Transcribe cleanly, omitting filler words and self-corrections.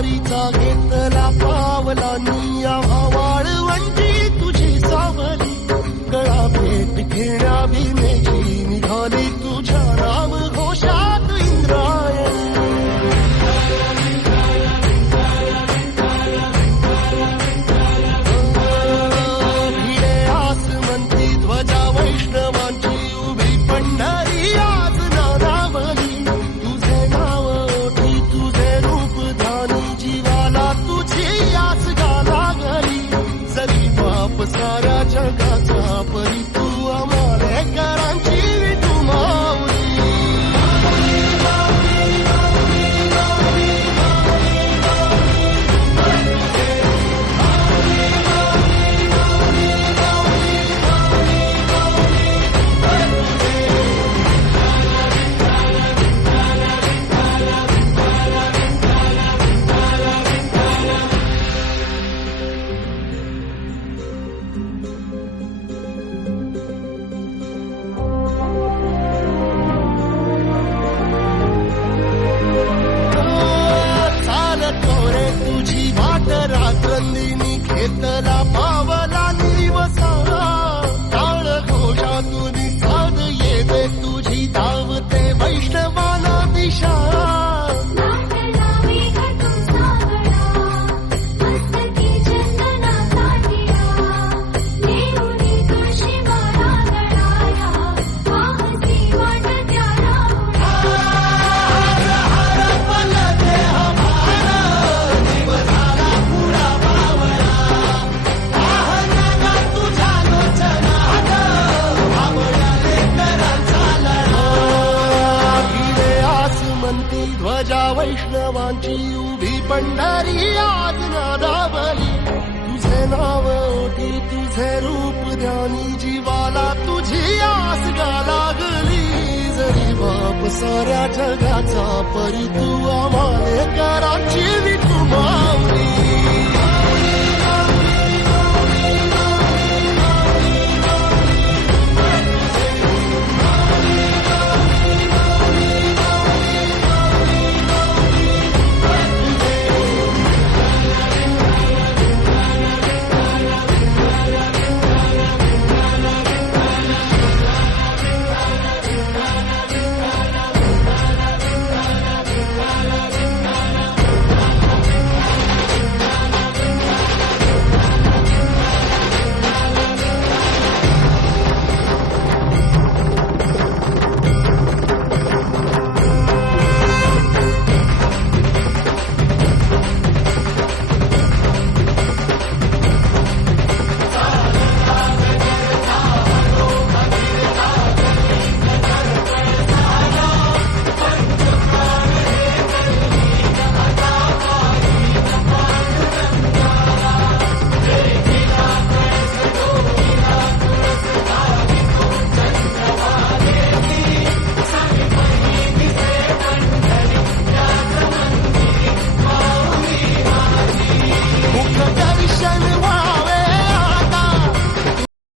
वारीचा घेतला पावलांनी आम्हा वाळवंटी तुझी सावली गळा भेट घेण्या भीमेची निघाली तुझ्या नाम घोषात इंद्रायणी भिडे आसमंती ध्वजा वैष्णवांची उभी पंढरी आज नादावली तुझे नाव ओठी तुझे रूप ध्यानी जीवाला तुझी आस लागली जरी बाप साऱ्या जगाचा परी तू आम्हाले करांची तू माऊली तुझी वाट रात्रंदिनी घेतला पावला निवसा टाळ घोषातून साध येते तुझी धावते वैष्णवाला दिशा ध्वजा वैष्णवांची उभी पंढरी आज नादावली तुझे नाव ओठी तुझे रूप ध्यानी जीवाला तुझी आस लागली जरी बाप साऱ्या जगाचा परी तू आम्हाले करांची